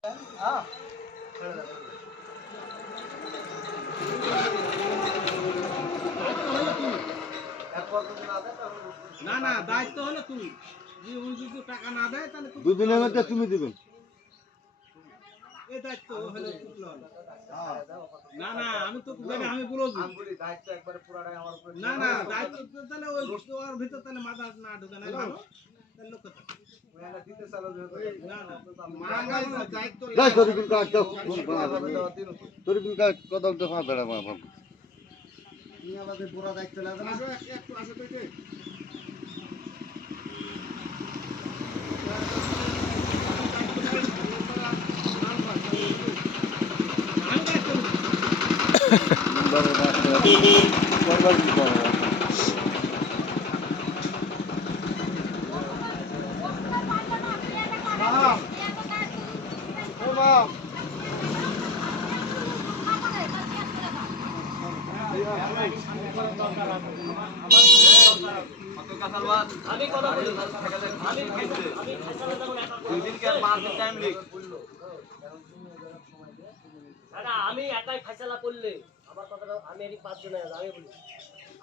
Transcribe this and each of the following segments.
না না দায়িত্ব হলো তুমি যে উনি যদি টাকা না দেয় তাহলে দুদিনের মধ্যে তুমি দিবেন। এই দায়িত্ব হলো না না আমি তো আমি বলি দায়িত্ব একবারে পুরাটাই আমার উপরে। না না দায়িত্ব তাহলে ওই ওর ভিতর তাহলে মাথা না ঢুকে না ভালো তাহলে লোক কথা দিতে চালো না না মা দায়িত্ব যাই তরিকুল কাজ দাও তরিকুল কাজ কথা বলতে ফাঁক দাঁড়া বাবা তুমি আমাদের পুরা দায়িত্ব লাগে না। একটু আসো তো আমি কথা বলি আমি একাই ফেসলা করলে আমার কথাটা আমি এর 5 জন আমি বলি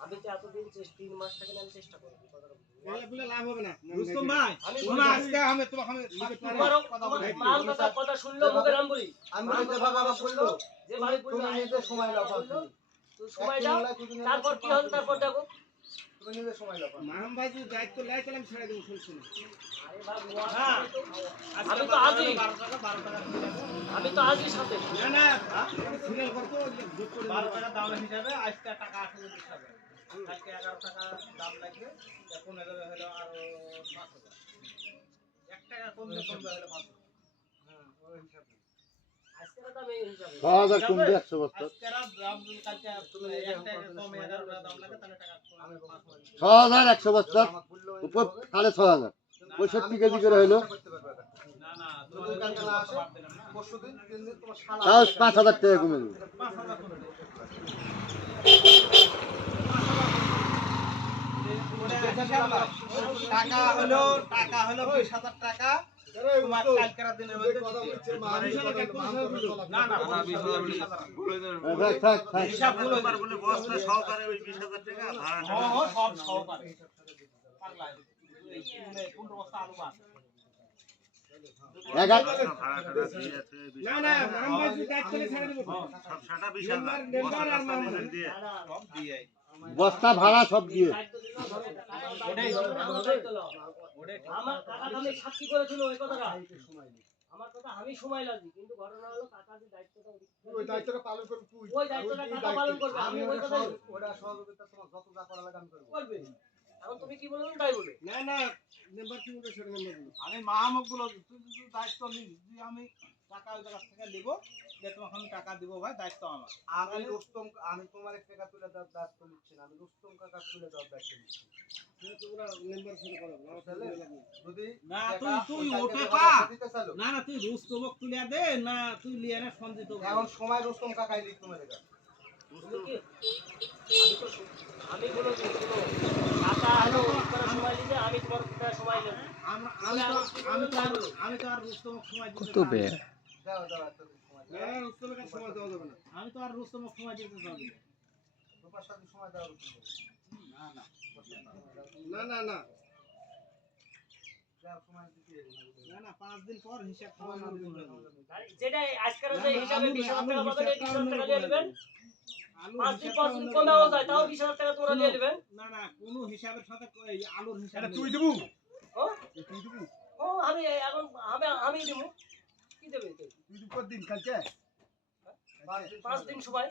আমি তো এতদিন 3 মাস থেকে আমি চেষ্টা করব কথাটা বলে লাভ হবে না রুস্তম ভাই শোনো আজকে আমি তোমাকে মাল কথা শুনলো মুখে রাম বলি আমি বলি যে বাবা আমার বললো যে ভাই তুমি নিজে সময় লাও তুই সময় দাও তারপর কি হল তারপর দেখো তুমি নিজে সময় লাও মাহাম ভাই যদি দায়িত্ব লাই তাহলে আমি ছেড়ে দেব শুনুন আরে বাবা আমি তো আজই 12 টাকা আমি তো আজই সাথে না না সিরিয়াল করতে যোগ করে 12 টাকা দাম হিসাবে আজকে টাকা আসলে হিসাবে আজকে 11 টাকা দাম লাগবে এখন হলো আর 5 টাকা 1 টাকা কমলে হলো 5 হ্যাঁ ওই হিসাবে আজকে দাম এই হিসাবে 6000 কমবে 100 বস্তা আজকে দাম কালকে তুমি 1 টাকা কমে 11 টাকা দাম লাগে তাহলে টাকা আমি 6000 100 বস্তা উপর 6500 65 কেজি করে হলো না না তুমি কালকে না আসো পরশুদিন 3 দিন তোমার শালা তাও 5000 টাকা কমে যাবে 5000 করে টাকা হলো 20000 টাকা তোমার কালকের দিনের মধ্যে কথা বলছে না না 20000 থাক থাক থাক হিসাব গুলো বলে বস্তা সহকারে ওই 20000 টাকা ভাড়া সব সহকারে পাগলা এই 15 বস্তা আলু বাস না না আমরা যদি দায়িত্ব নিয়ে ছেড়ে দেব সব সাটা 20000 দিয়ে সব দিয়ে বস্তা ভাড়া সব দিয়ে আমার কাকা আমি সাক্ষী করেছিল ওই কথাটা আমার কথা আমি সময় লাগি কিন্তু ঘটনা হলো কাকা যে দায়িত্বটা ওই দায়িত্বটা পালন করবে তুই ওই দায়িত্বটা কাকা পালন করবে আমি ওই কথা ওটা সহযোগিতা তোমার যত যা করা লাগে আমি করব করবে এখন তুমি কি বলছো তাই বলে না না নাম্বার কি বলছো সেটা নাম্বার বলো আমি মাহমুদ গুলো তুই যদি দায়িত্ব নিস যে আমি টাকা ওই জায়গা থেকে দেব যে তোমাকে আমি টাকা দেব ভাই দায়িত্ব আমার আমি রুস্তম আমি তোমার এক টাকা তুলে দেওয়ার দায়িত্ব নিচ্ছি না আমি রুস্তম কাকা তুলে দেওয়ার দায়িত্ব নিচ্ছি তোমরা নাম্বার শুরু করো তাহলে যদি না তুই ওটা পা না না তুই রুস্তমক তুলে দে না তুই লিয়ে না সঞ্জিত এখন সময় রুস্তম কাকাই লিখ তোমার কাছে আমি বলো যে টাকা হলো তোমার সময় দিতে আমি তোমার সময় দেব আমি তো আর রুস্তমক সময় দিতে কত বে দাও দাও এত সময় না রুস্তমকে সময় দেওয়া যাবে না আমি তো আর রুস্তমক সময় দিতে চাই না তোমার সাথে সময় দাও না না না দাও সময় দিতে না না 5 দিন পর হিসাব সময় না দিলে যেটা আজকের যে হিসাবে 20000 টাকা পাবেন এই 20000 টাকা দিয়ে নেবেন 5 দিন কমেও যায় তাও 20000 টাকা তোমরা দিয়ে নেবেন না না কোনো হিসাবের সাথে এই আলুর হিসাব তুই দিবু ও তুই দিবু ও আমি এখন আমি দেব কি দেবে তুই দিব দিন কালকে 5 দিন সময়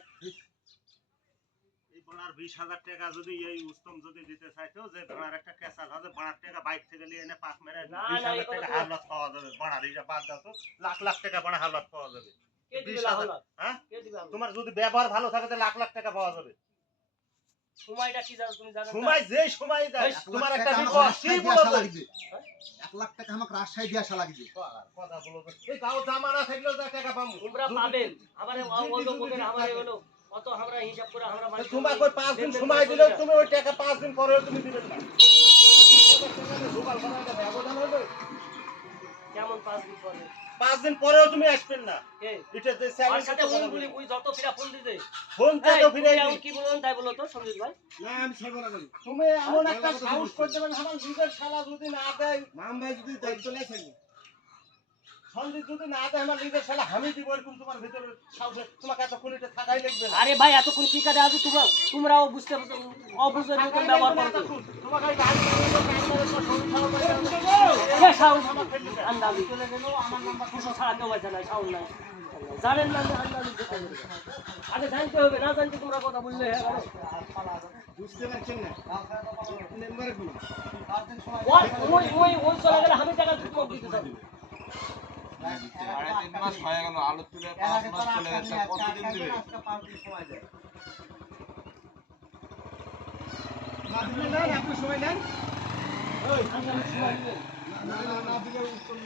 এই বড়ার 20000 টাকা যদি এই উত্তম যদি দিতে চাইতো যে ধরার একটা কেসাল হবে বড়ার টাকা বাইক থেকে নিয়ে এনে পাক মেরে 20000 টাকা হাওলাত পাওয়া যাবে বড়ার এটা বাদ দাও তো লাখ লাখ টাকা বড়া হাওলাত পাওয়া যাবে কে দিবে হাওলাত হ্যাঁ কে দিবে তোমার যদি ব্যবহার ভালো থাকে তাহলে লাখ লাখ টাকা পাওয়া যাবে সময়টা কি জানো তুমি জানো সময় যে সময় যায় তোমার একটা বিপদ কি বলবো 1 লাখ টাকা আমাকে রাজশাহী দিয়ে আসা লাগবে কথা বলো এই গাও জামানা থাকলেও যা টাকা পাবো তোমরা পাবেন আমারে অল্প পকেট আমারে হলো কত আমরা হিসাব করে আমরা মানে তোমার কই 5 দিন সময় দিলে তুমি ওই টাকা 5 দিন পরেও তুমি দিবে না কেমন 5 দিন পরে 5 দিন পরেও তুমি আসবেন না কে এটা যে ওর চ্যালেঞ্জ সাথে ওই বলি ওই যত ফিরা ফোন দিতে ফোন এই, থেকে ফিরে তুমি এখন কি বলুন তাই বলো তো সঞ্জিত ভাই। না আমি ছাড়বো না কেন তুমি এমন একটা সাহস করতে পারেন আমার নিজের শালা যদি না দেয় মাম ভাই যদি দায়িত্ব নেয় থাকবে সন্দীপ যদি না দেয় আমার নিজের শালা আমি দিব এরকম তোমার ভিতরে সাহস তোমাকে এতক্ষণ এটা থাকাই লাগবে না আরে ভাই এতক্ষণ কি কাজে আছো তোমরাও বুঝতে অবুঝের মতন ব্যবহার করো তোমাকে এই গাড়ি কে সাউন্ড আন্দাজি দুশো ছাড়া কেউ আছে না সাউন্ড নাই জানেন না আন্দাজি আগে জানতে হবে না জানতে তোমরা কথা বললে হ্যাঁ বুঝতে পারছেন না মেম্বারে কোন ওই চলে গেলে আমি টাকা তোমাকে দিতে চাই 3.5 মাস হয়ে গেল আলু তুলে 5 মাস চলে গেছে কতদিন দিবে আজকে 5 দিন সময় দেয় না দিলে না আপনি সময় নেন না দিলে উত্তম